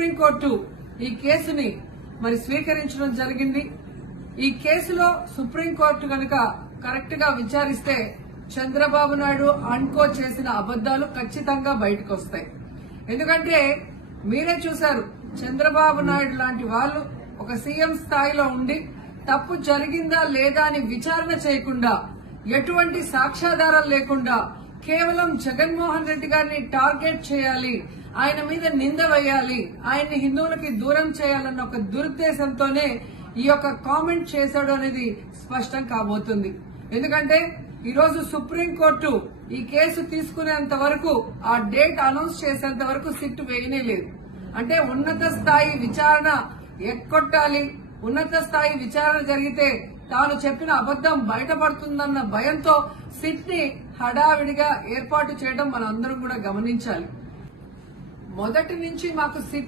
Supreme court ఈ కేసుని మరి స్వీకరించడం జరిగింది. ఈ కేసులో సుప్రీంకోర్టు గనుక కరెక్ట్ గా విచారిస్తే చంద్రబాబు నాయుడు అన్కో చేసిన అబద్దాలు ఖచ్చితంగా బయటకు వస్తాయి. ఎందుకంటే మీరే చూశారు, చంద్రబాబు నాయుడు లాంటి వాళ్ళు ఒక సీఎం స్థాయిలో ఉండి తప్పు జరిగిందా లేదా అని విచారణ చేయకుండా, ఎటువంటి సాక్ష్యాధారాలు లేకుండా కేవలం జగన్మోహన్ రెడ్డి గారిని టార్గెట్ చేయాలి, ఆయన మీద నింద వేయాలి, ఆయన్ని హిందువులకి దూరం చేయాలన్న ఒక దురుద్దేశంతోనే ఈ యొక్క కామెంట్ చేశాడు అనేది స్పష్టం కాబోతుంది. ఎందుకంటే ఈ రోజు సుప్రీంకోర్టు ఈ కేసు తీసుకునేంత వరకు, ఆ డేట్ అనౌన్స్ చేసేంత వరకు సిట్ వేయనే లేదు. అంటే ఉన్నత స్థాయి విచారణ ఎక్కొట్టాలి, ఉన్నత స్థాయి విచారణ జరిగితే తాను చెప్పిన అబద్దం బయటపడుతుందన్న భయంతో సిట్ ని హడావిడిగా ఏర్పాటు చేయడం మనందరం కూడా గమనించాలి. మొదటి నుంచి మాకు సిట్